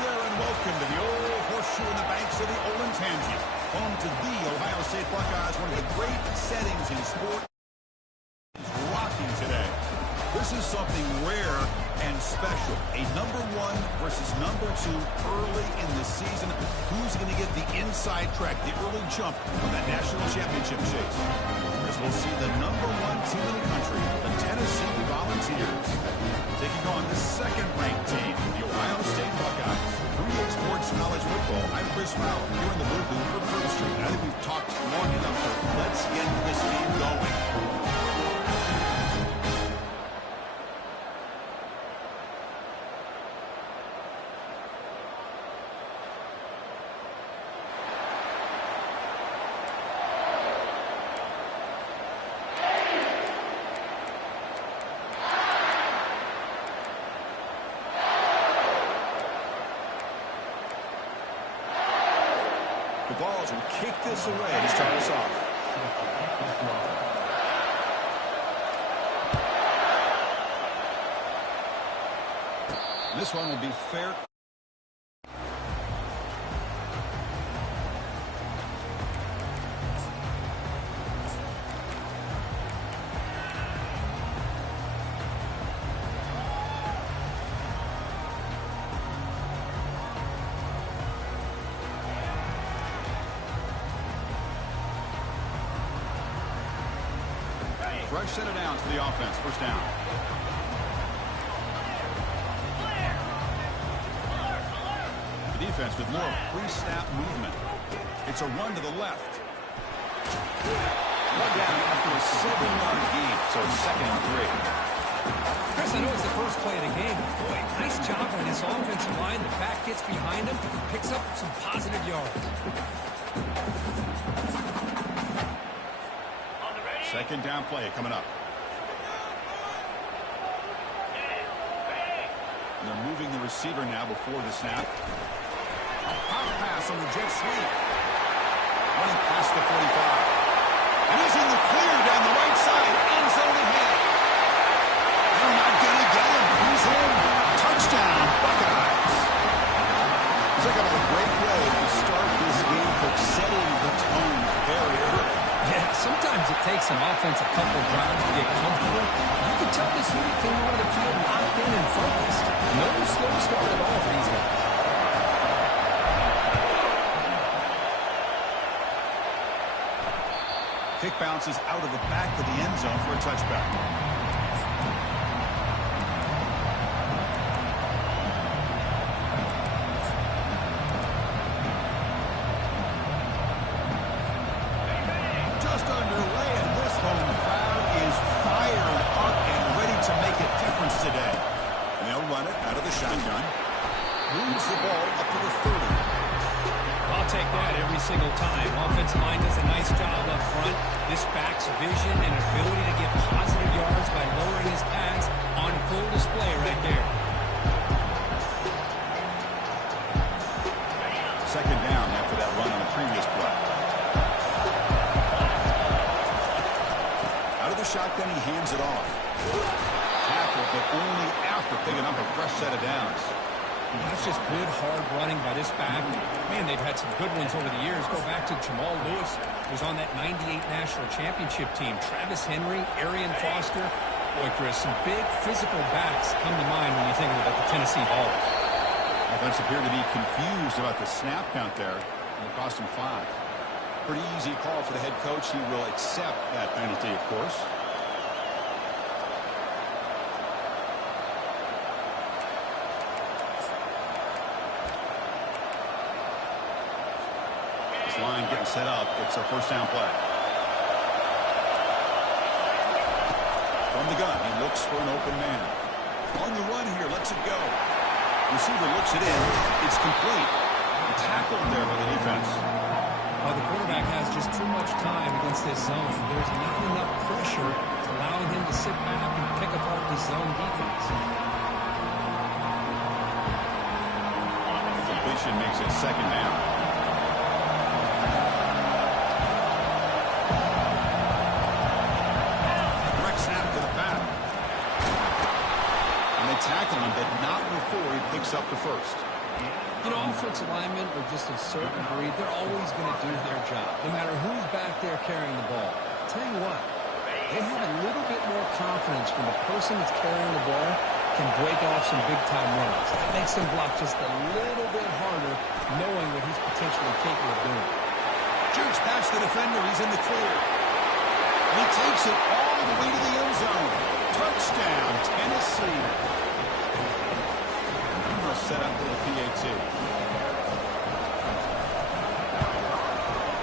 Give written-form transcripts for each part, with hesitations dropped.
there and welcome to the old horseshoe in the banks of the Olentangy. Home to the Ohio State Buckeyes, one of the great settings in sport. Is rocking today. This is something rare and special. A #1 versus #2 early in the season. Who's going to get the inside track, the early jump on that national championship chase? As we'll see the #1 team in the country, the Tennessee Volunteers, taking on the second-ranked team, the Ohio State Buckeyes. 3A Sports College Football. I'm Chris Fowler here in the Blue Booth for Curve Street. I think we've talked long enough for let's get this game going. The Vols will kick this away to start us off. This one will be fair. Fresh set of downs for the offense. First down. The defense with more pre-snap movement. It's a run to the left. Run down after a 7-yard gain. So it's 2nd and 3. Chris, I know it's the first play of the game. Boy, nice job on this offensive line. The back gets behind him, picks up some positive yards. Second down play coming up. And they're moving the receiver now before the snap. A pop pass on the jet sweep. Running past the 45. And he's in the clear down the right side. End zone ahead. They're not going to get him. He's in. Touchdown, Buckeyes. Looks like a great way to start this game, but setting the tone very early. Yeah, sometimes it takes an offense a couple drives to get comfortable. You can tell this unit came on the field locked in and focused. No slow start at all for these guys. Kick bounces out of the back of the end zone for a touchback. Today. And they'll run it out of the shotgun. Moves the ball up to the 30. I'll take that every single time. Offensive line does a nice job up front. This back's vision and ability to get positive yards by lowering his pads on full display right there. Second down after that run on the previous play. Out of the shotgun, he hands it off. Tackle, but only after picking up a fresh set of downs. That's just good, hard running by this back. Man, they've had some good ones over the years. Go back to Jamal Lewis, who's on that 98 national championship team. Travis Henry, Arian Foster. Boy, Chris, some big physical backs come to mind when you think about the Tennessee Vols. Offense appeared to be confused about the snap count there, and it cost him 5. Pretty easy call for the head coach. He will accept that penalty, of course. Line getting set up. It's a first down play. From the gun, he looks for an open man. On the run here, lets it go. Receiver looks it in. It's complete. Tackled there by the defense. Well, the quarterback has just too much time against this zone. There's not enough pressure allowing him to sit back and pick apart this zone defense. Completion makes it second down. Tackle him, but not before he picks up the first. You know, offensive linemen are just a certain breed. They're always going to do their job, no matter who's back there carrying the ball. I'll tell you what, they have a little bit more confidence when the person that's carrying the ball can break off some big-time runs. That makes them block just a little bit harder, knowing what he's potentially capable of doing. Jukes past the defender. He's in the clear. He takes it all the way to the end zone. Touchdown, Tennessee. Set up for the PAT.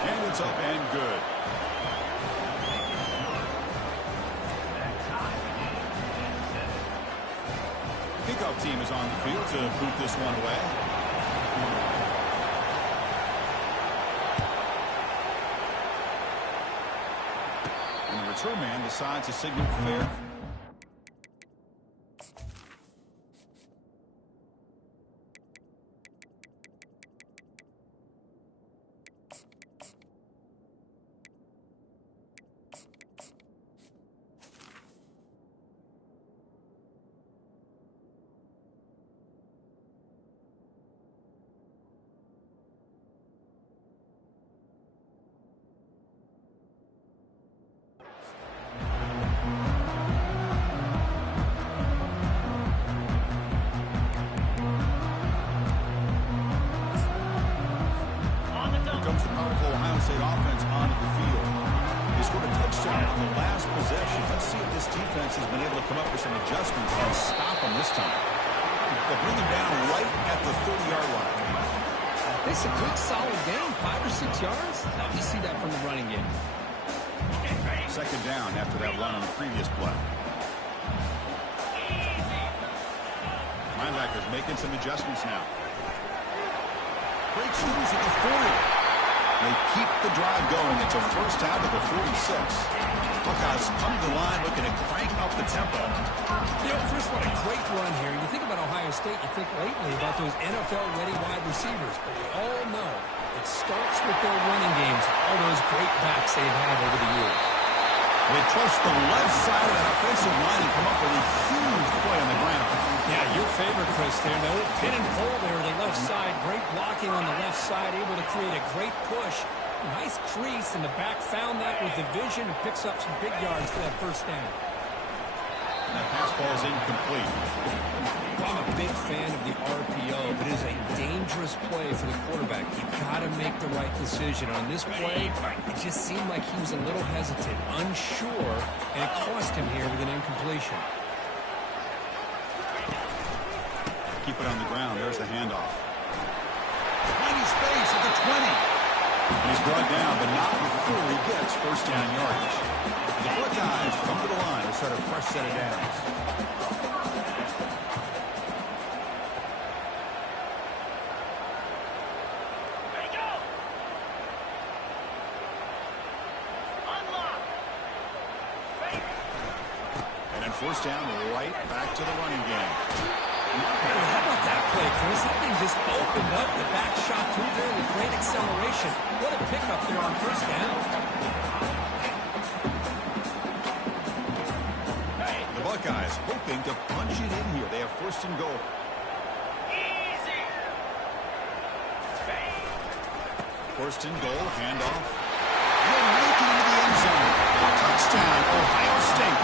And it's up and good. Kickoff team is on the field to boot this one away. And the return man decides to signal fair. Comes the powerful Ohio State offense onto the field. They scored a touchdown on the last possession. Let's see if this defense has been able to come up with some adjustments and stop them this time. They'll bring them down right at the 30-yard line. It's a good, solid game, 5 or 6 yards. Love to see that from the running game. Second down after that run on the previous play. Linebackers making some adjustments now. Breaks loose at the 40. They keep the drive going. It's a first down to the 46. Buckeyes come to the line looking to crank up the tempo. You know, first of all, a great run here. You think about Ohio State, you think lately about those NFL-ready wide receivers. But we all know it starts with their running games, all those great backs they've had over the years. They trust the left side of that offensive line and come up with a huge play on the ground. Yeah, your favorite, Chris, there. No pin and pull there on the left side. Great blocking on the left side, able to create a great push. Nice crease, and the back found that with the vision and picks up some big yards for that first down. That pass ball is incomplete. Well, I'm a big fan of the RPO, but it is a dangerous play for the quarterback. You've got to make the right decision. On this play, it just seemed like he was a little hesitant, unsure, and it cost him here with an incompletion. Keep it on the ground. There's the handoff. Tiny space at the 20. He's brought down, but not before he gets first down yardage. The Buckeyes come to the line to start a fresh set of downs. And then first down, right back to the running game. How about that play, Chris? That thing just opened up. The back shot through there with great acceleration. What a pickup there on first down. The Buckeyes hoping to punch it in here. They have first and goal. First and goal, handoff. And making into the end zone. Touchdown, Ohio State.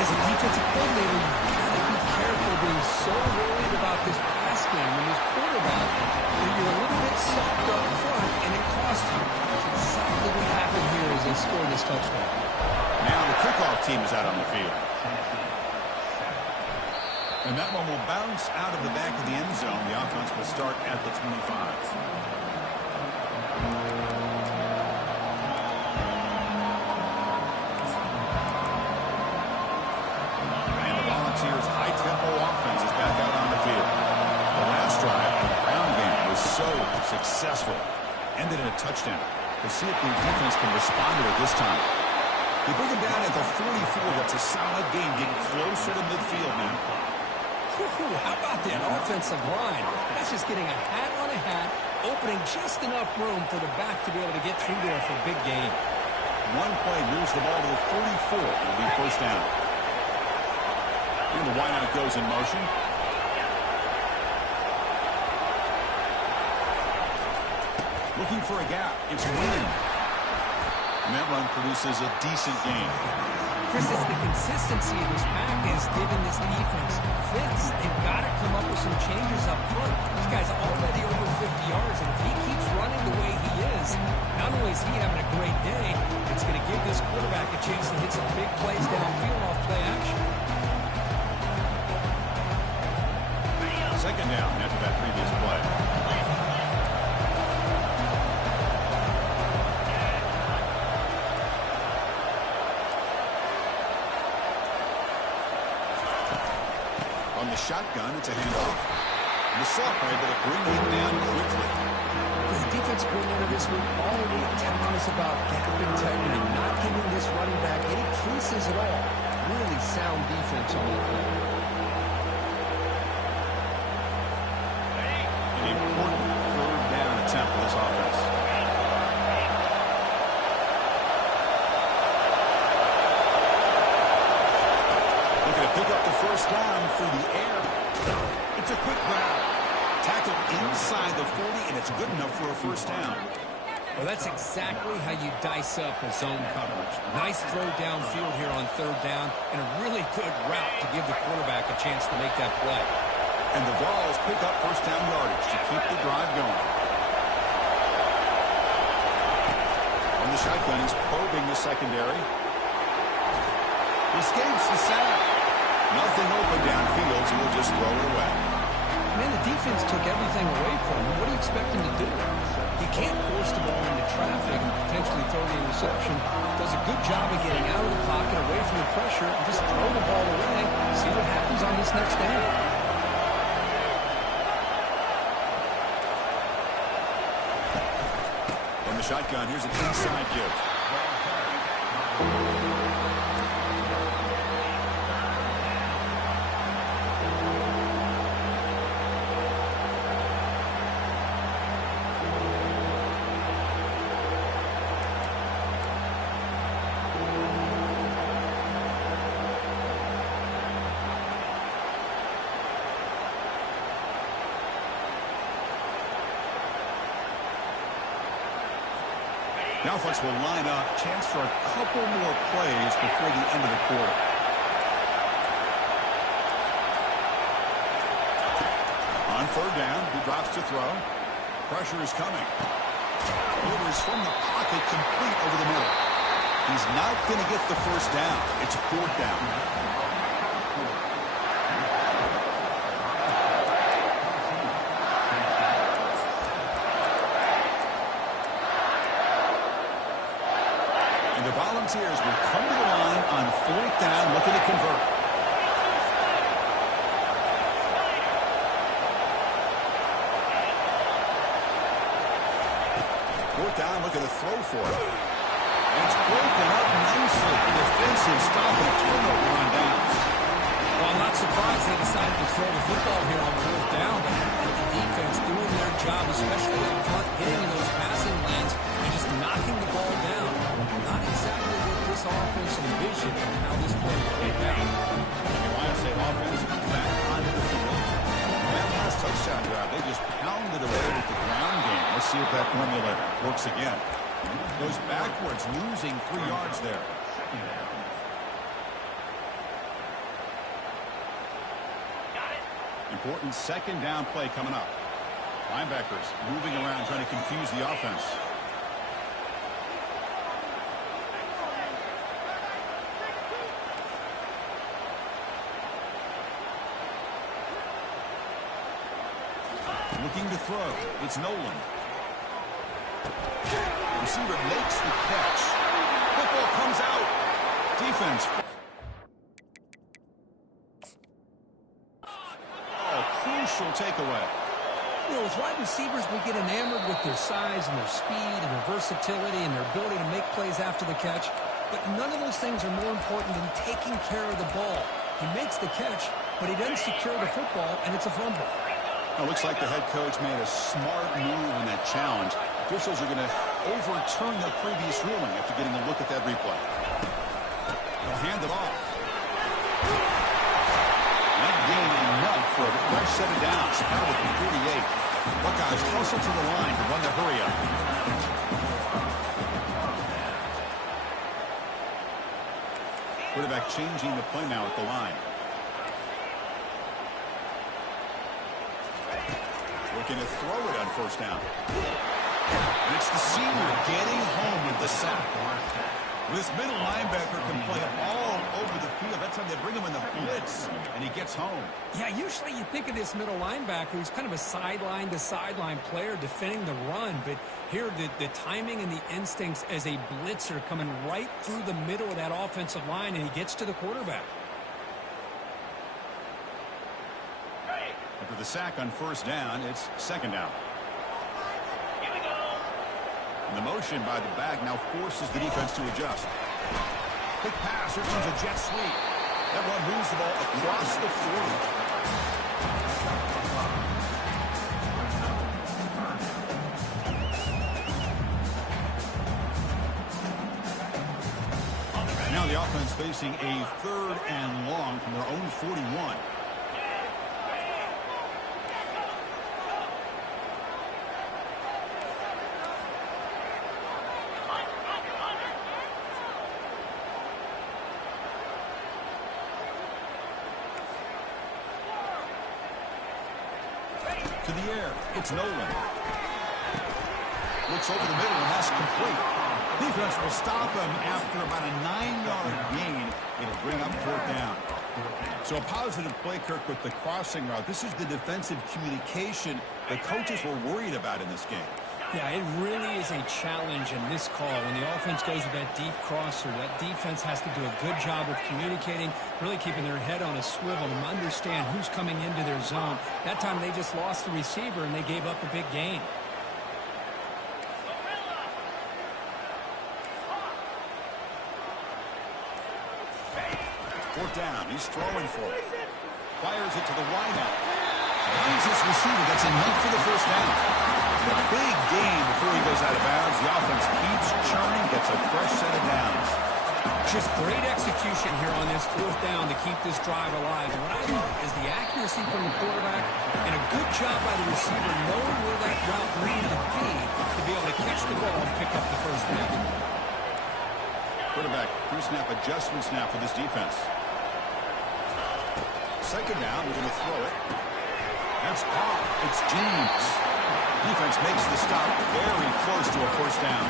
As a defensive coordinator, you've got to be careful being so worried about this pass game and this quarterback that you're a little bit soft up front, and it costs you. That's exactly what happened here as they scored this touchdown. Now the kickoff team is out on the field. And that one will bounce out of the back of the end zone. The offense will start at the 25. High-tempo offense is back out on the field. The last drive of the ground game was so successful. Ended in a touchdown. We'll see if the defense can respond to it this time. They bring him down at the 44. That's a solid game, getting closer to midfield now. How about that offensive line? That's just getting a hat on a hat, opening just enough room for the back to be able to get through there for a big gain. One play moves the ball to the 44. It'll be first down. And the wideout goes in motion. Looking for a gap. It's Wynn. And that run produces a decent gain. Chris, it's the consistency of this pack is giving this defense fits. They've got to come up with some changes up front. This guy's already over 50 yards, and if he keeps running the way he is, not only is he having a great day, it's going to give this quarterback a chance to hit some big plays downfield off play action. Second down after that previous play. On the shotgun, it's a handoff. And the Soft are able to bring him down quickly. The defense coordinator this week already telling us about gap integrity, not giving this running back any creases at all. Really sound defense on that play. An important third down attempt for this offense. Looking to pick up the first down through the air. It's a quick grab. Tackled inside the 40, and it's good enough for a first down. Well, that's exactly how you dice up a zone coverage. Nice throw downfield here on third down, and a really good route to give the quarterback a chance to make that play. And the Vols pick up first down yardage to keep the drive going. On the shotgun, he's probing the secondary. Escapes the sack. Nothing open downfield, so he'll just throw it away. Man, the defense took everything away from him. What do you expect him to do? He can't force the ball into traffic and potentially throw the interception. Does a good job of getting out of the pocket, away from the pressure, and just throw the ball away. See what happens on this next down. On the shotgun, here's an inside give. Now folks will line up. Chance for a couple more plays before the end of the quarter. On third down, he drops to throw. Pressure is coming. Delivers from the pocket, complete over the middle. He's not going to get the first down. It's fourth down. The Volunteers will come to the line on fourth down, looking to convert. Fourth down, looking to throw for it. And it's broken up nicely. The defensive stop and a turnover on downs. Well, I'm not surprised they decided to throw the football here on fourth down. But the defense doing their job, especially up front, hitting in those passing lanes and just knocking the ball down. Not exactly what this offense envisioned and how this play played out. The Ohio State offense comes back onto the field. That last touchdown drive, they just pounded away with the ground game. Let's see if that formula works again. Goes backwards, losing 3 yards there. Important second down play coming up. Linebackers moving around, trying to confuse the offense. Looking to throw. It's Nolan. Receiver makes the catch. Football comes out. Defense. Oh, crucial takeaway. You know, as wide receivers, we get enamored with their size and their speed and their versatility and their ability to make plays after the catch. But none of those things are more important than taking care of the ball. He makes the catch, but he doesn't secure the football, and it's a fumble. It looks like the head coach made a smart move in that challenge. Officials are going to overturn their previous ruling after getting a look at that replay. They'll hand it off. That gained enough for a fresh set of downs. Now with the 38. Buckeyes hustle to the line to run the hurry up. Quarterback changing the play now at the line. Looking to throw it on first down. And it's the senior getting home with the sack. This middle linebacker can play all over the field. That's how they bring him in the blitz, and he gets home. Yeah, usually you think of this middle linebacker who's kind of a sideline-to-sideline player defending the run, but here the timing and the instincts as a blitzer coming right through the middle of that offensive line, and he gets to the quarterback. After the sack on first down, it's second down. And the motion by the back now forces the defense to adjust. Quick pass. Here comes a jet sweep. That one moves the ball across the 40. Now the offense facing a third and long from their own 41. To the air, it's Nolan. Looks over the middle, and that's complete. Defense will stop him after about a 9-yard gain. It'll bring up fourth down. So a positive play, Kirk, with the crossing route. This is the defensive communication the coaches were worried about in this game. Yeah, it really is a challenge in this call. When the offense goes with that deep crosser, that defense has to do a good job of communicating, really keeping their head on a swivel and understand who's coming into their zone. That time they just lost the receiver and they gave up a big gain. Fourth down. He's throwing for it. Fires it to the wideout. Finds his receiver. That's enough for the first down. A big gain before he goes out of bounds. The offense keeps churning, gets a fresh set of downs. Just great execution here on this fourth down to keep this drive alive. And what I love is the accuracy from the quarterback and a good job by the receiver knowing where that route needed to be able to catch the ball and pick up the first down. Quarterback pre-snap adjustments now for this defense. Second down, we're going to throw it. That's caught. It's James. Defense makes the stop very close to a first down.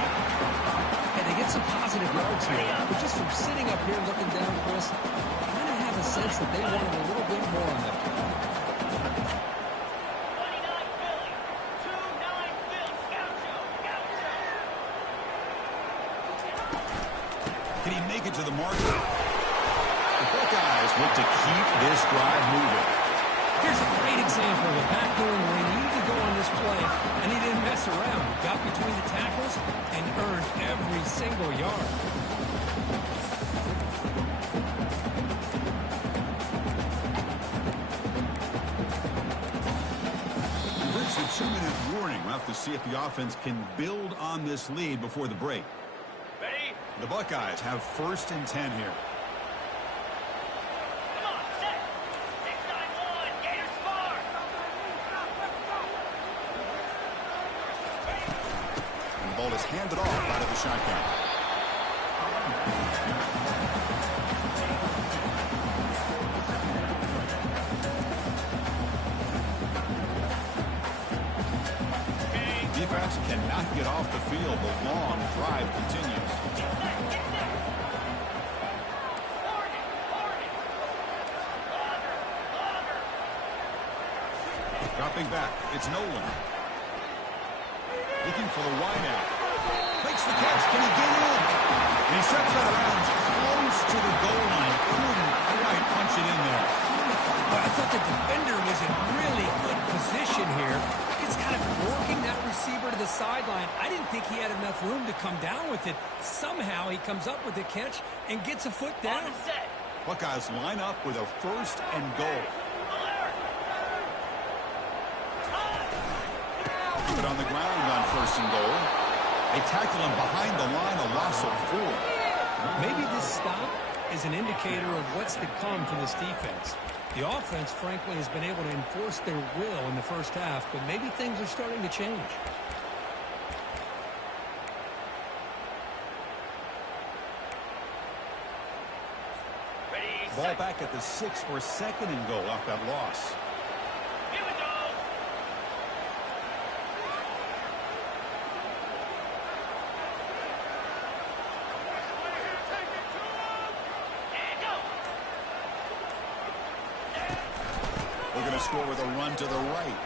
And they get some positive yards here. But just from sitting up here looking down, Chris, I kind of have a sense that they wanted a little bit more on that play. Can he make it to the marker? The Buckeyes look to keep this drive moving. Here's a great example of a back doing where he needed to go on this play, and he didn't mess around. He got between the tackles and earned every single yard. There's a 2-minute warning. We'll have to see if the offense can build on this lead before the break. Ready? The Buckeyes have first and 10 here. Ball is handed off out of the shotgun. Defense cannot get off the field. The long drive continues. Dropping back, it's Nolan. Looking for the wideout. Makes the catch. Can he get in? And he steps out of bounds close to the goal line. Couldn't quite punch it in there. But I thought the defender was in really good position here. He's kind of working that receiver to the sideline. I didn't think he had enough room to come down with it. Somehow he comes up with the catch and gets a foot down. Buckeyes line up with a first and goal. Keep it on the ground on first and goal. They tackle him behind the line, a loss of 4. Maybe this stop is an indicator of what's to come for this defense. The offense, frankly, has been able to enforce their will in the first half, but maybe things are starting to change. Ball back at the 6 for a second and goal off that loss. Here we go. We're going to score with a run to the right.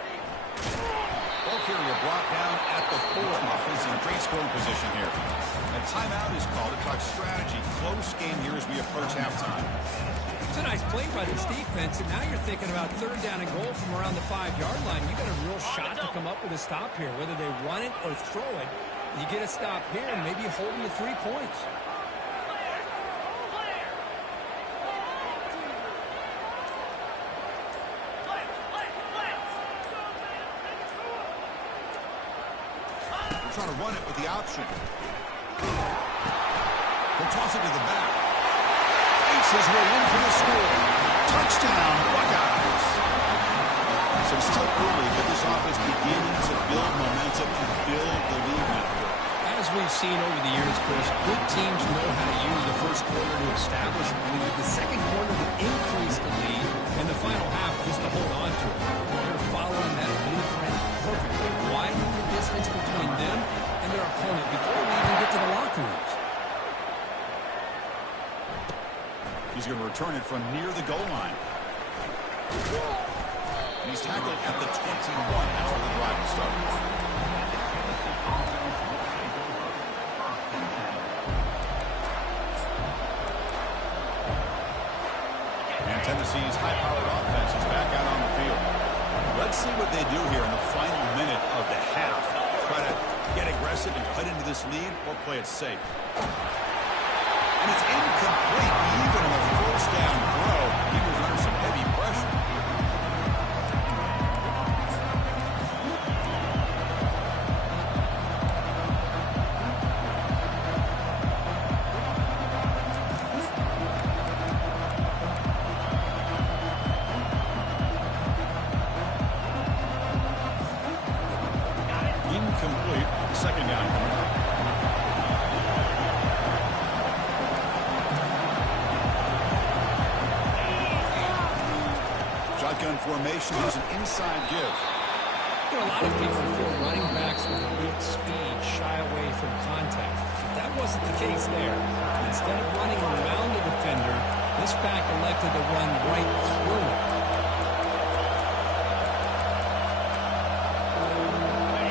Ball carrier brought down at the 4. Offense in great scoring position here. A timeout is called to talk strategy. Close game here as we approach halftime. It's a nice play by this defense, and now you're thinking about third down and goal from around the 5-yard line. You got a real shot to come up with a stop here. Whether they run it or throw it, you get a stop here and maybe hold them to 3 points. Trying to run it with the option. They'll toss it to the back. Aces will in for the score. Touchdown, Buckeyes. So still early, but this offense beginning to build momentum and build the lead now. As we've seen over the years, Chris, good teams know how to use the first quarter to establish a lead, the second quarter to increase the lead, and the final half just to hold on to it. They're following that blueprint perfectly, widening the distance between them and their opponent before we even get to the locker rooms. He's going to return it from near the goal line. And he's tackled at the 21. That's where the drive will start. And Tennessee's high-powered offense is back out on the field. Let's see what they do here in the final minute of the half. Try to get aggressive and cut into this lead or play it safe. And it's incomplete even on the first down throw. He was under some heavy pressure. Incomplete. Second down. Shotgun formation is an inside give. You know, a lot of people feel running backs with elite speed shy away from contact. That wasn't the case there. Instead of running around the defender, this back elected to run right through him.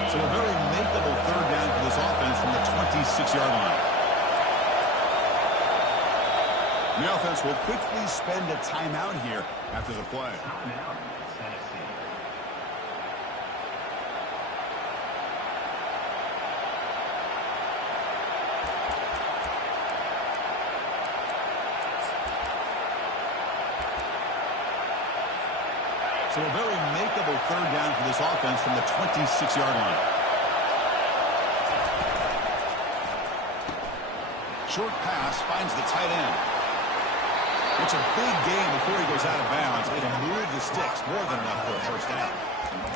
So a very makeable third down for this offense from the 26-yard line. The offense will quickly spend a timeout here after the play. So a very makeable third down for this offense from the 26-yard line. Short pass finds the tight end. It's a big game before he goes out of bounds. It'll move the sticks more than enough for a first down.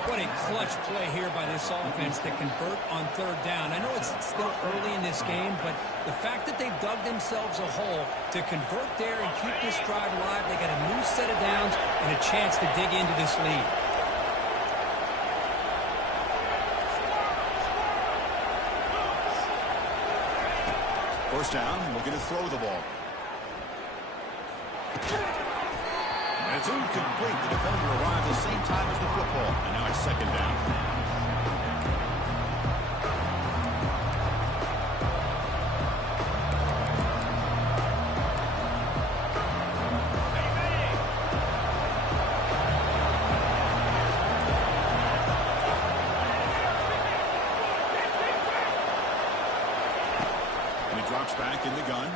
What a clutch play here by this offense to convert on third down. I know it's still early in this game, but the fact that they've dug themselves a hole to convert there and keep this drive alive, they got a new set of downs and a chance to dig into this lead. First down, looking to throw the ball. And it's incomplete. The defender arrived the same time as the football. And now it's second down. And he drops back in the gun.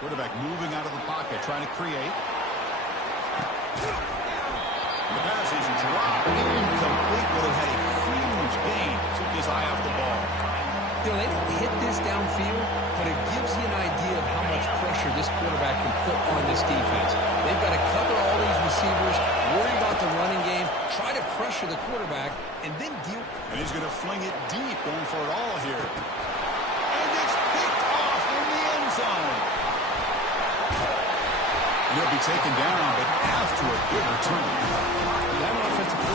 Quarterback moving out of the pocket, trying to create. The pass is dropped. Incomplete. Would have had a huge gain. Took his eye off the ball. You know, they didn't hit this downfield, but it gives you an idea of how much pressure this quarterback can put on this defense. They've got to cover all these receivers pressure the quarterback and then deal. And he's going to fling it deep, going for it all here. And it's picked off in the end zone. He'll be taken down, but after a good return. That offensive.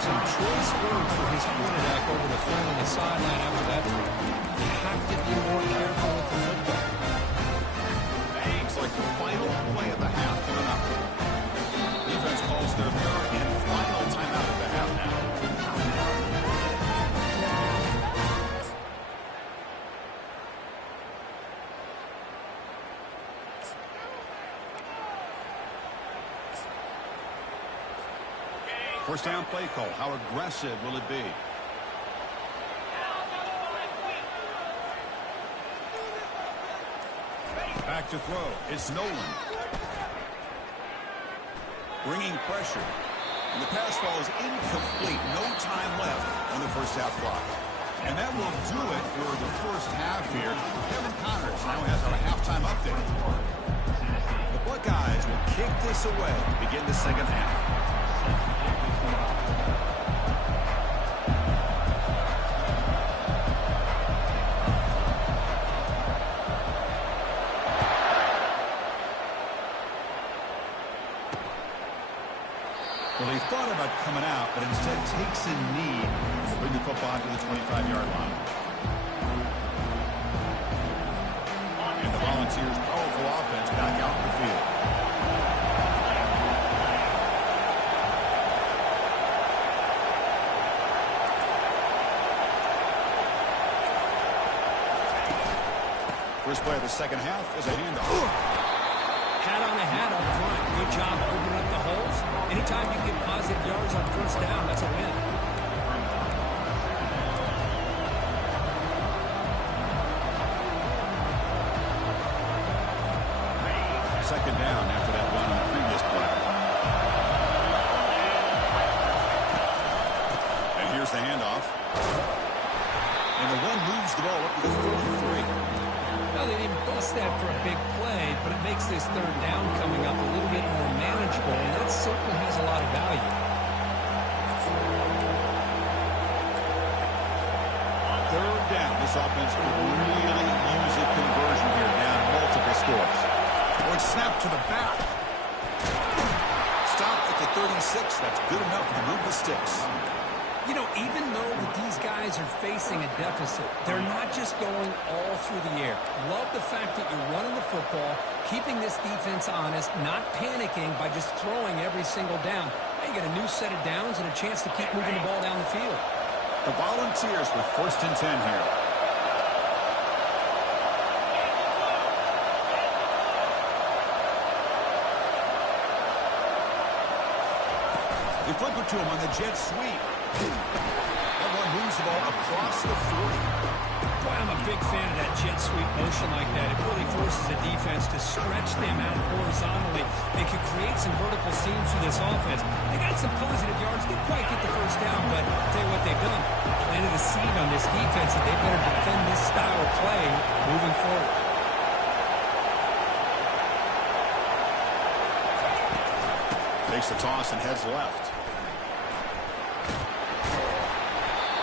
Some choice words for his quarterback over the phone on the sideline after that. You have to be more careful with the football. It's like the final play of the half coming up. Defense calls their third and final timeout of the half now. First down play call. How aggressive will it be? Back to throw. It's Nolan. Bringing pressure. And the pass ball is incomplete. No time left on the first half clock. And that will do it for the first half here. Kevin Connors now has our halftime update. The Buckeyes will kick this away to begin the second half. Well, he thought about coming out, but instead takes a knee to bring the football to the 25-yard line. And the Volunteers' powerful offense back out in the field. First play of the second half is a handoff. Hat on a hat up front. Good job opening up the holes. Anytime you get positive yards on first down, that's a win. Second down after that run on the previous play. And here's the handoff. And the one moves the ball up to the 43. Well, they didn't bust that for a big play, but it makes this third down coming up a little bit more manageable, and that certainly has a lot of value. Third down. This offense could really use a conversion here, down multiple scores. Or it's snapped to the back. Stopped at the 36. That's good enough to move the sticks. You know, even though these guys are facing a deficit, they're not just going all through the air. Love the fact that you're running the football, keeping this defense honest, not panicking by just throwing every single down. Now you get a new set of downs and a chance to keep moving the ball down the field. The Volunteers with 1st and 10 here. They flip it to him on the jet sweep. That one moves the ball across the 40. Boy, I'm a big fan of that jet sweep motion like that. It really forces the defense to stretch them out horizontally. They could create some vertical seams for this offense. They got some positive yards. Didn't quite get the first down, but I'll tell you what they've done. Planted a seed on this defense that they better defend this style of play moving forward. Takes the toss and heads left.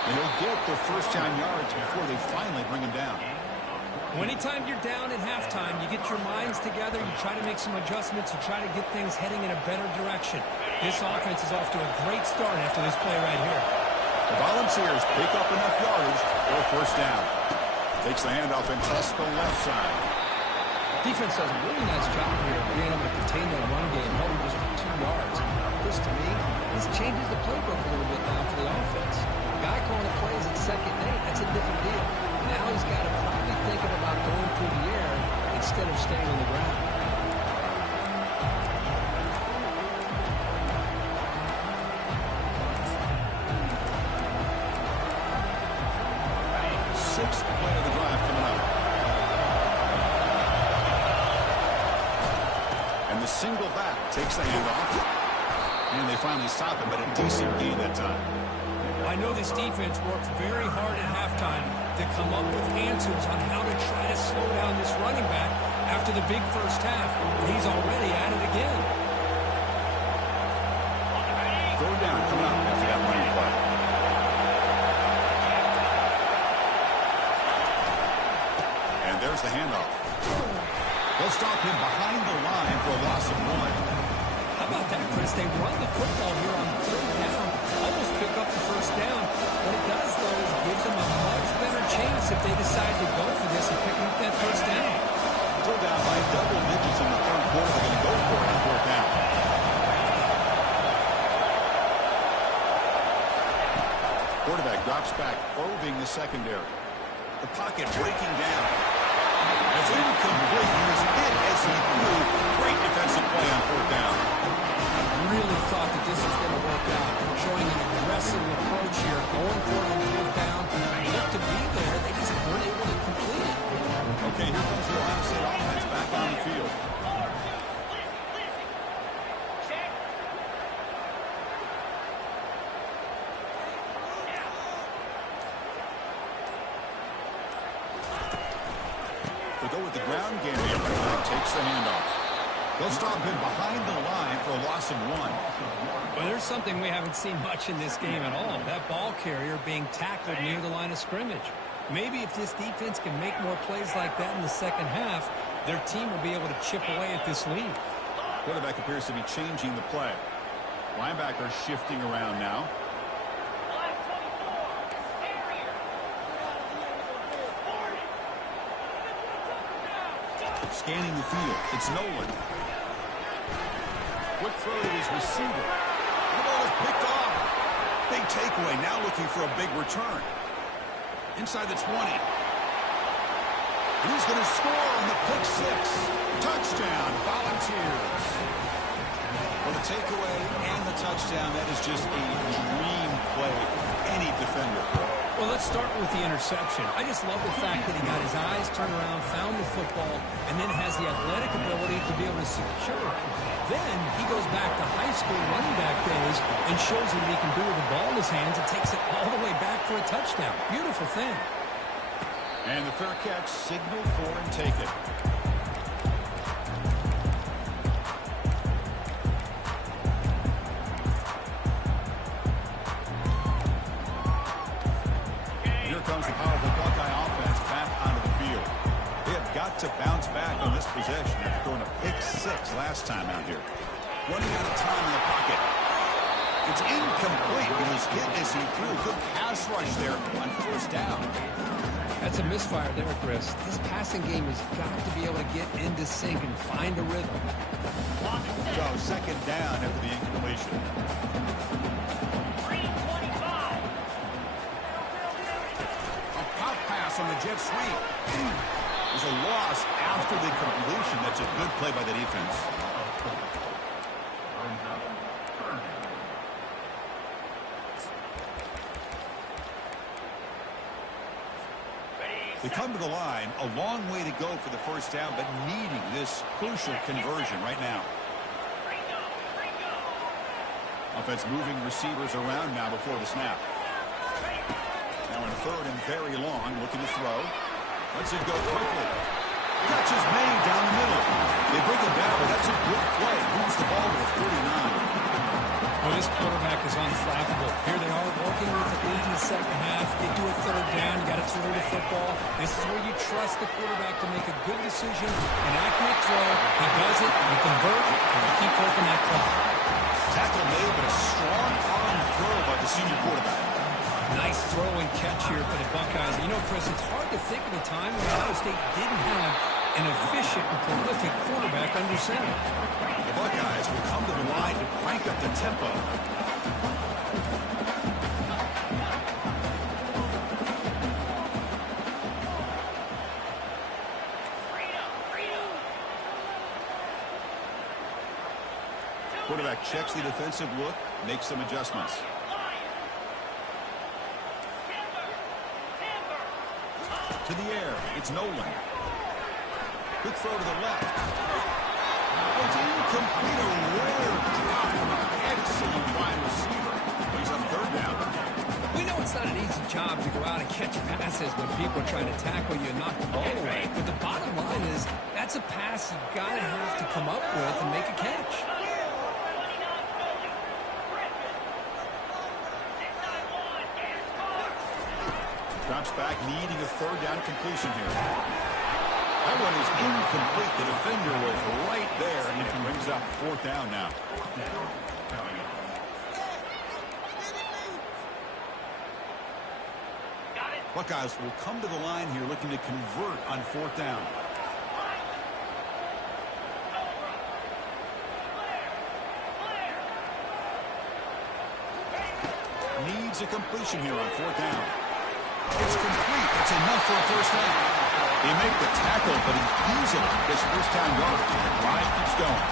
And he'll get the first down yards before they finally bring him down. Anytime you're down at halftime, you get your minds together, you try to make some adjustments, you try to get things heading in a better direction. This offense is off to a great start after this play right here. The Volunteers pick up enough yardage for a first down. Takes the handoff and tests the left side. Defense does a really nice job here of being able to contain their run game, held just for 2 yards. This, to me, this changes the playbook a little bit now for the offense. The guy calling the plays at 2nd and 8, that's a different deal. Now he's got to probably thinking about going through the air instead of staying on the ground. Sixth play of the drive coming up. And the single back takes the handoff. And they finally stop him, but a decent gain that time. I know this defense worked very hard at halftime to come up with answers on how to try to slow down this running back, after the big first half. He's already at it again. Third down coming up after that running play. And there's the handoff. They'll stop him behind the line for a loss of 1. How about that, Chris? They run the football here on third down, almost pick up the first down. What it does, though, is it gives them a much better chance if they decide to go for this and picking up that first down. Still down by double digits in the third quarter. They're going to go for it on fourth down. Quarterback drops back, probing the secondary. The pocket breaking down. It's incomplete. He was hit as he threw. Great defensive play on fourth down. Really thought that this was going to work out, showing an aggressive approach here, going for it on fourth down. They looked to be there. They just weren't able to complete it. Okay, here comes the Ohio State offense back on the field. They'll go with the ground game. The quarterback takes the handoff. They'll stop him behind the line for a loss of 1. Well, there's something we haven't seen much in this game at all. That ball carrier being tackled near the line of scrimmage. Maybe if this defense can make more plays like that in the second half, their team will be able to chip away at this lead. Quarterback appears to be changing the play. Linebacker shifting around now. Scanning the field. It's Nolan. Quick throw to his receiver. The ball is picked off. Big takeaway. Now looking for a big return. Inside the 20. And he's going to score on the pick 6. Touchdown, Volunteers. For the takeaway and the touchdown, that is just a dream play for any defender. Well, let's start with the interception. I just love the fact that he got his eyes turned around, found the football, and then has the athletic ability to be able to secure it. Then he goes back to high school running back days and shows you what he can do with the ball in his hands and takes it all the way back for a touchdown. Beautiful thing. And the fair catch signaled for and taken. Comes the powerful Buckeye offense back onto the field. They have got to bounce back on this possession after throwing a pick 6 last time out here. Running out of time in the pocket. It's incomplete. He was hit as he threw. Good pass rush there on first down. That's a misfire there, Chris. This passing game has got to be able to get into sync and find a rhythm. So second down after the incompletion. On the jet sweep. There's a loss after the completion. That's a good play by the defense. They come to the line. A long way to go for the first down, but needing this crucial conversion right now. Offense moving receivers around now before the snap. Now in third and very long, looking to throw. Lets it go quickly. Catch is made down the middle. They bring it down, but that's a good play. Moves the ball to 49. Well, this quarterback is unflappable. Here they are working with the lead in the second half. They do a third down. You got to throw the football. This is where you trust the quarterback to make a good decision, an accurate throw. He does it, you convert, and you keep working that clock. Tackle made, but a strong arm throw by the senior quarterback. Nice throw and catch here for the Buckeyes. You know, Chris, it's hard to think of a time when Ohio State didn't have an efficient and prolific quarterback under center. The Buckeyes will come to the line to crank up the tempo. Quarterback checks the defensive look, makes some adjustments. To the air, it's Nolan. Good throw to the left. It's incomplete, a rare drop from an excellent wide receiver. He's on third down. We know it's not an easy job to go out and catch passes when people are trying to tackle you and knock the ball away. But the bottom line is that's a pass you've got to have to come up with and make a catch. Drops back, needing a third down completion here. That one is incomplete. The defender was right there, and it brings up fourth down now. Buckeyes will come to the line here looking to convert on fourth down. Needs a completion here on fourth down. It's complete. It's enough for a first down. They make the tackle, but he easily gets first down yard. The drive keeps going.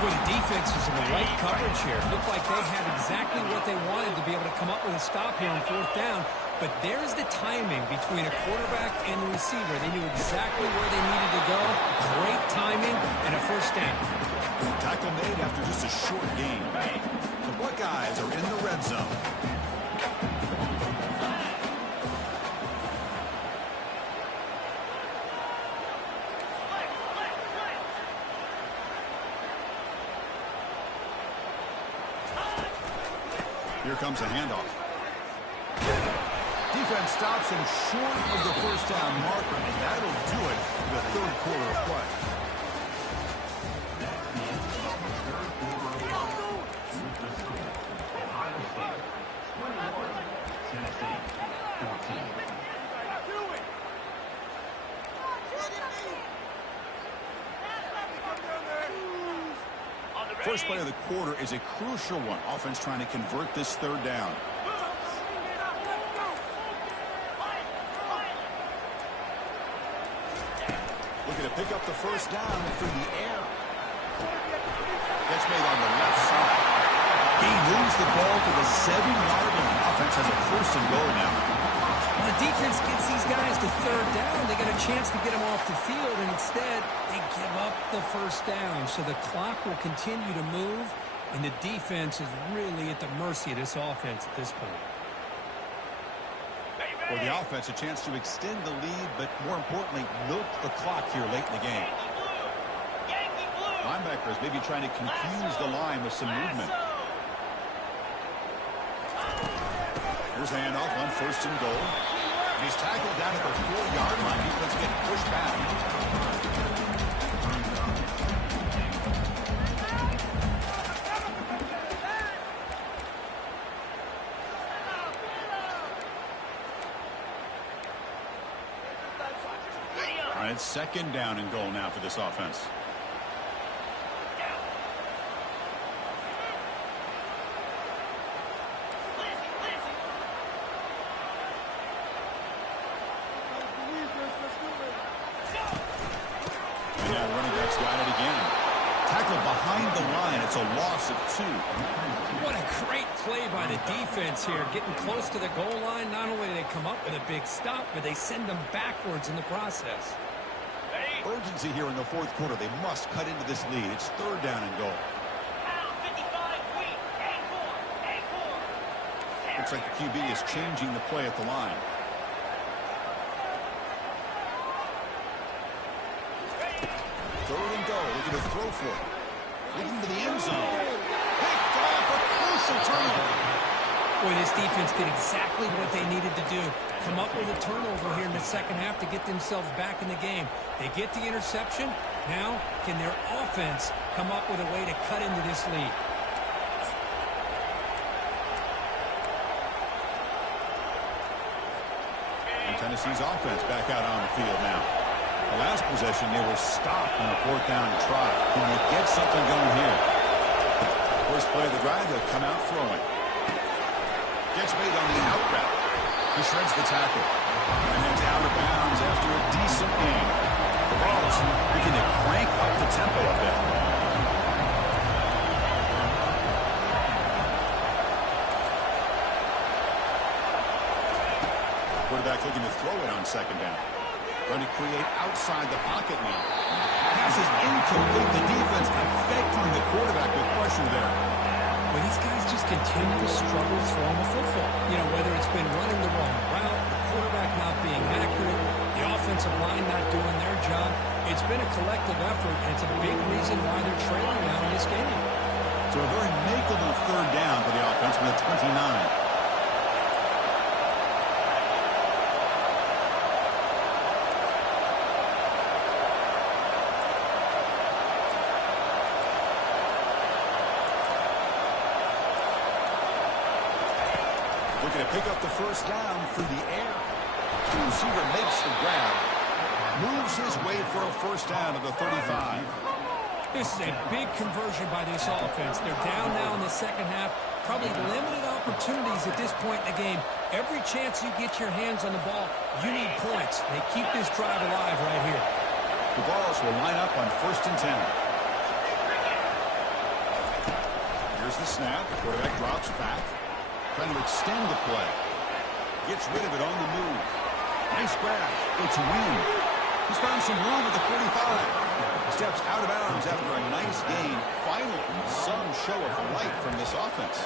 Well, the defense is in the right coverage here. Looked like they had exactly what they wanted to be able to come up with a stop here on fourth down. But there's the timing between a quarterback and the receiver. They knew exactly where they needed to go. Great timing and a first down. Tackle made after just a short gain. The Buckeyes are in the red zone. Here comes a handoff. Defense stops him short of the first down marker, and that'll do it for the third quarter of play. First play of the quarter is a crucial one. Offense trying to convert this third down. Looking to pick up the first down through the air. That's made on the left side. He moves the ball to the 7-yard line. Offense has a first and goal now. Well, the defense gets these guys to third down. They got a chance to get them off the field, and instead they give up the first down. So the clock will continue to move, and the defense is really at the mercy of this offense at this point. For the offense, a chance to extend the lead, but more importantly, milk the clock here late in the game. Linebackers maybe trying to confuse the line with some movement. Here's a handoff on first and goal. He's tackled down at the 4-yard line. Defense getting pushed back. All right, it's second down and goal now for this offense. It's a loss of 2. What a great play by the defense here. Getting close to the goal line, not only do they come up with a big stop, but they send them backwards in the process. Urgency here in the fourth quarter. They must cut into this lead. It's third down and goal. Looks like the QB is changing the play at the line. Third and goal. Looking to throw for it. Looking to the end zone. Picked off a crucial turnover. Boy, this defense did exactly what they needed to do. Come up with a turnover here in the second half to get themselves back in the game. They get the interception. Now, can their offense come up with a way to cut into this lead? And Tennessee's offense back out on the field now. The last possession, they were stopped on a fourth down try. Can they get something going here? First play of the drive, they'll come out throwing. Gets made on the out route. He shreds the tackle. And then out of bounds after a decent game. The Vols looking to crank up the tempo a bit. Quarterback looking to throw it on second down. Trying to create outside the pocket now. Pass is incomplete. The defense affecting the quarterback with pressure there. Well, these guys just continue to struggle throwing the football. You know, whether it's been running the wrong route, the quarterback not being accurate, the offensive line not doing their job. It's been a collective effort, and it's a big reason why they're trailing now in this game. So a very makeable third down for the offense with 29. Looking to pick up the first down through the air. The receiver makes the grab. Moves his way for a first down to the 35. This is a big conversion by this offense. They're down now in the second half. Probably limited opportunities at this point in the game. Every chance you get your hands on the ball, you need points. They keep this drive alive right here. The Vols will line up on 1st and 10. Here's the snap. The quarterback drops back. Trying to extend the play. Gets rid of it on the move. Nice grab. It's Wynn. He's found some room at the 45. Steps out of bounds after a nice gain. Finally, some show of light from this offense.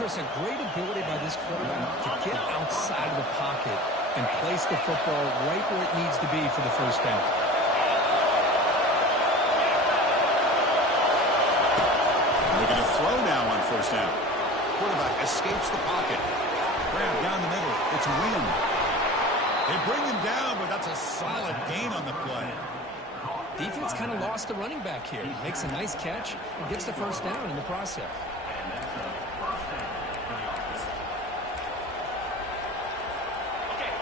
Chris, a great ability by this quarterback to get outside of the pocket and place the football right where it needs to be for the first down. Looking to throw now on first down. Quarterback escapes the pocket. Grab down the middle. It's Wynn. They bring him down, but that's a solid gain on the play. Defense kind of lost the running back here. Makes a nice catch and gets the first down in the process.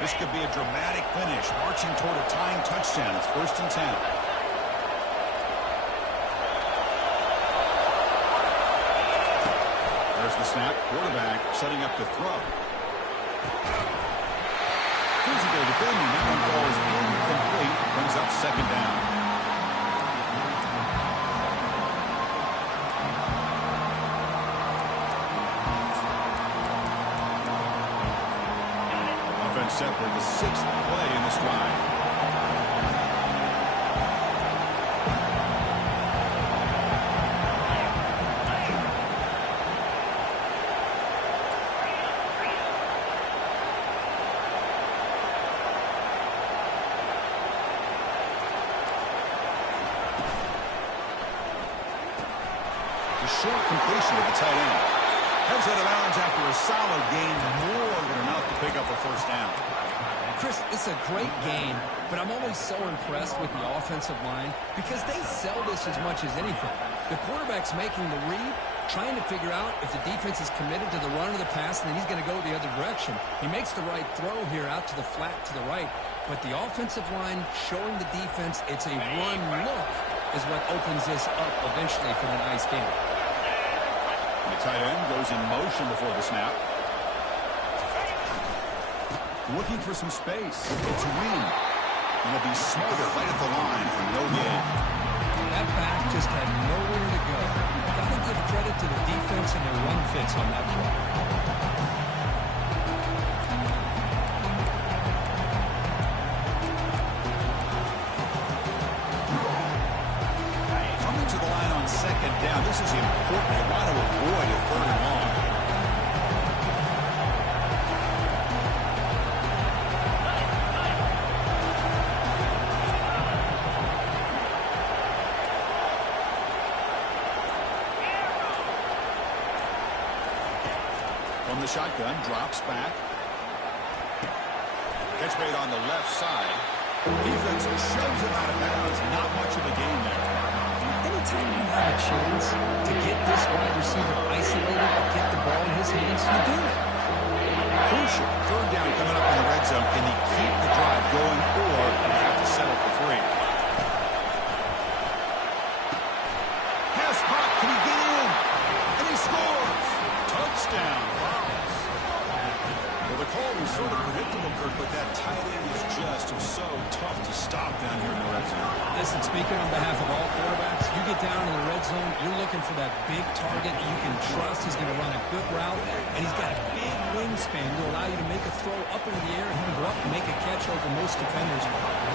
This could be a dramatic finish, marching toward a tying touchdown. It's 1st and 10. There's the snap. Quarterback setting up to throw. Physical defending. That one falls incomplete. Brings up second down. Offense set for the 6th play in this drive. Short completion to the tight end. Heads out of bounds after a solid gain, more than enough to pick up a first down. Chris, it's a great game, but I'm always so impressed with the offensive line because they sell this as much as anything. The quarterback's making the read, trying to figure out if the defense is committed to the run or the pass, and then he's going to go the other direction. He makes the right throw here out to the flat to the right, but the offensive line showing the defense it's a run look is what opens this up eventually for the nice game. The tight end goes in motion before the snap. Looking for some space. It's Wynn. And it'll be smothered right at the line for no gain. That back just had nowhere to go. Got to give credit to the defense and their run fits on that play. Second down. This is important. They want to avoid a 3rd and long. From the shotgun, drops back. Catch made on the left side. Defense shoves him out of bounds. Not much of a gain there. Anytime you have a chance to get this wide receiver isolated and get the ball in his hands, you do it. Crucial. 3rd down coming up in the red zone. Can he keep the drive going, or have to settle for 3? Pass caught. Can he get in? And he scores. Touchdown. Well, the call was sort of predictable, Kirk, but that tight end is just so tough to stop down here in the red zone. Listen, speaking on behalf of all quarterbacks, you get down in the red zone, you're looking for that big target that you can trust. He's going to run a good route, and he's got a big wingspan to allow you to make a throw up into the air, and he can go up and make a catch over most defenders.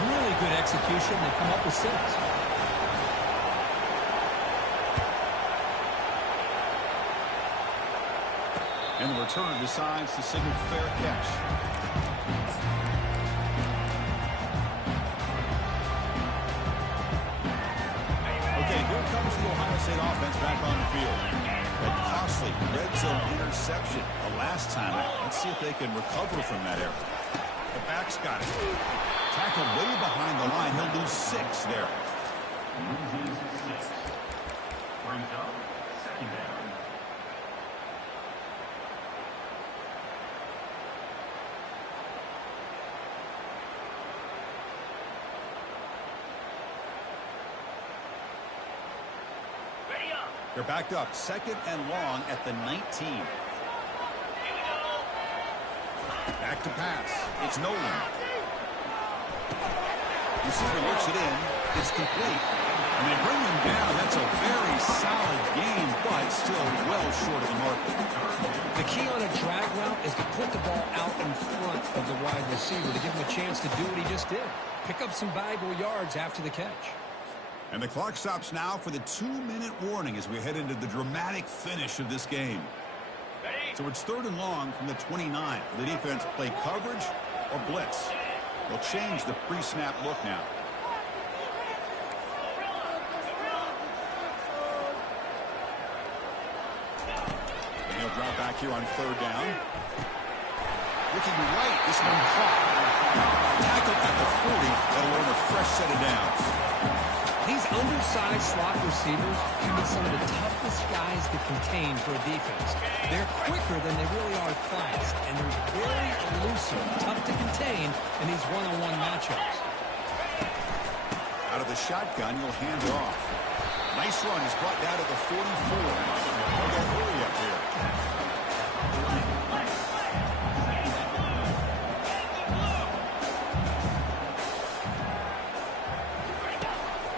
Really good execution. They come up with 6. returner decides to signal fair catch. Okay, here comes the Ohio State offense back on the field. A costly red zone interception the last time out. Let's see if they can recover from that error. The back's got it. Tackled way behind the line. He'll lose 6 there. Brings up second down. Ready up. They're backed up 2nd and long at the 19. Here we go. Back to pass. It's Nolan. Receiver looks it in. It's complete. And they bring him down. That's a very solid game, but still well short of the mark. The key on a drag route is to put the ball out in front of the wide receiver to give him a chance to do what he just did. Pick up some valuable yards after the catch. And the clock stops now for the 2-minute warning as we head into the dramatic finish of this game. Ready? So it's 3rd and long from the 29. The defense play coverage or blitz. They'll change the pre-snap look now. And he'll drop back here on 3rd down. Looking right, this one caught. Tackled at the 40. That'll earn a fresh set of downs. These undersized slot receivers can be some of the toughest guys to contain for a defense. They're quicker than they really are fast, and they're very elusive, tough to contain in these one-on-one matchups. Out of the shotgun, he'll hand it off. Nice run. He's brought down to the 44. They'll go early up here.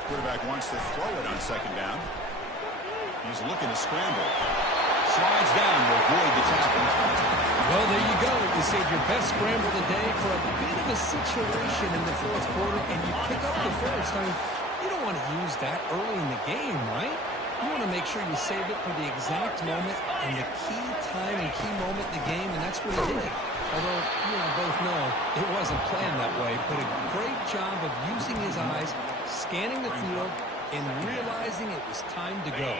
Quarterback wants to throw it on 2nd down. He's looking to scramble. Slides down to avoid the tackle. Well, there you go. You saved your best scramble today for a bit of a situation in the 4th quarter, and you pick up the first. I mean, you don't want to use that early in the game, right? You want to make sure you save it for the exact moment and the key time and key moment in the game, and that's what he did. Although, you and I both know it wasn't planned that way, but a great job of using his eyes, scanning the field, and realizing it was time to go.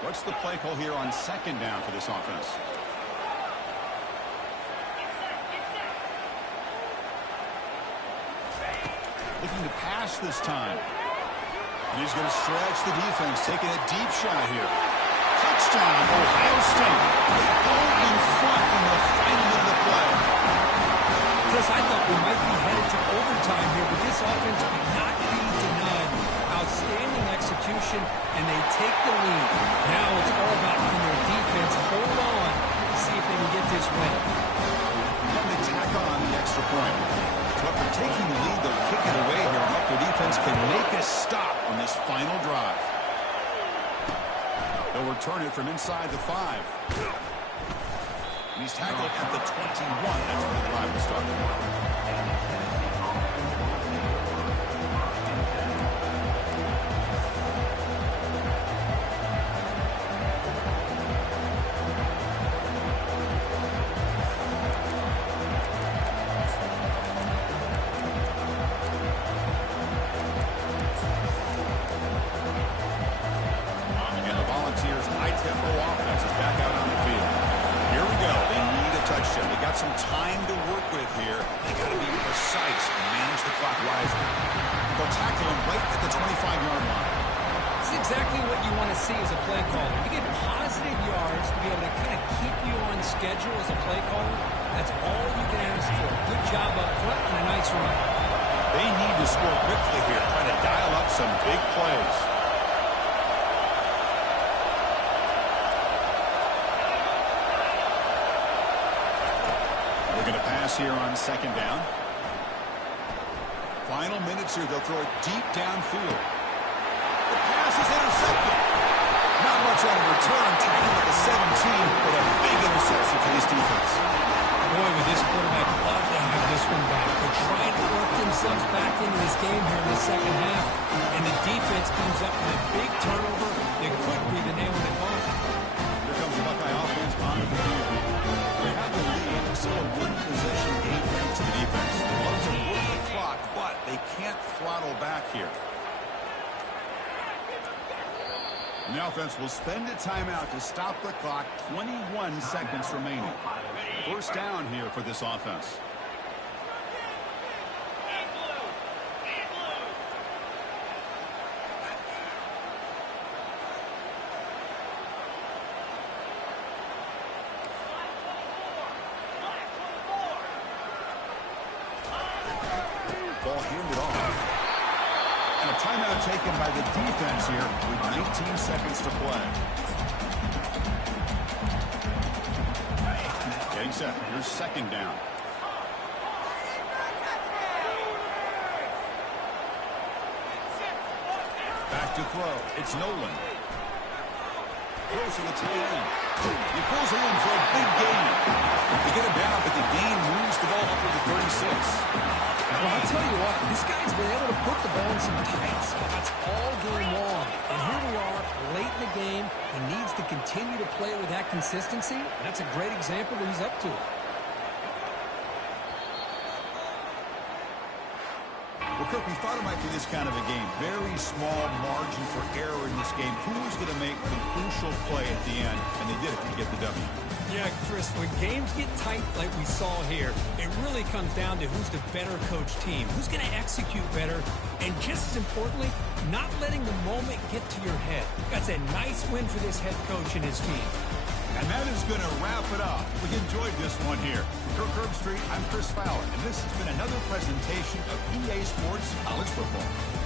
What's the play call here on 2nd down for this offense? Looking to pass this time. And he's going to stretch the defense, taking a deep shot here. Touchdown, Ohio State. They go in front in the final minute of the play. Chris, I thought we might be headed to overtime here, but this offense could not be denied. Outstanding execution, and they take the lead. Now it's all about can their defense hold on to see if they can get this win. And they tack on the extra point. So after taking the lead, they'll kick it away here and hope their defense can make a stop on this final drive. They'll return it from inside the 5. And he's tackled at the 21. That's where the drive will start. Some time to work with here. They got to be precise and manage the clock wisely. They'll tackle him right at the 25-yard line. This is exactly what you want to see as a play caller. You get positive yards to be able to kind of keep you on schedule as a play caller. That's all you can ask for. Good job up front and a nice run. They need to score quickly here, trying to dial up some big plays. They're going to pass here on 2nd down. Final minutes here, they'll throw it deep downfield. The pass is intercepted. Not much on a return, tackling at the 17, but a big interception for this defense. Boy, would this quarterback love to have this one back. They're trying to work themselves back into this game here in the 2nd half, and the defense comes up with a big turnover that could be the nail in the coffin. Here comes the Buckeye offense on the field. offense will spend a timeout to stop the clock. 21 seconds remaining. First down here for this offense. Ball handed off. And a timeout taken by the defense here with 19 seconds to play. Getting set. Here's second down. Back to throw. It's Nolan. Throws to the tight end. He pulls it in for a big gain. They get him down, but the gain moves the ball up to the 36. Well, I'll tell you what, this guy's been able to put the ball in some tight spots all game long. And here we are, late in the game. He needs to continue to play with that consistency. And that's a great example that he's up to it. Well, Kirk, we thought it might be this kind of a game. Very small margin for error in this game. Who was going to make the crucial play at the end? And they did it to get the W. Yeah, Chris, when games get tight like we saw here, it really comes down to who's the better coached team, who's going to execute better, and just as importantly, not letting the moment get to your head. That's a nice win for this head coach and his team. And that is going to wrap it up. We enjoyed this one here. For Kirk Herbstreit, I'm Chris Fowler, and this has been another presentation of EA Sports College Football.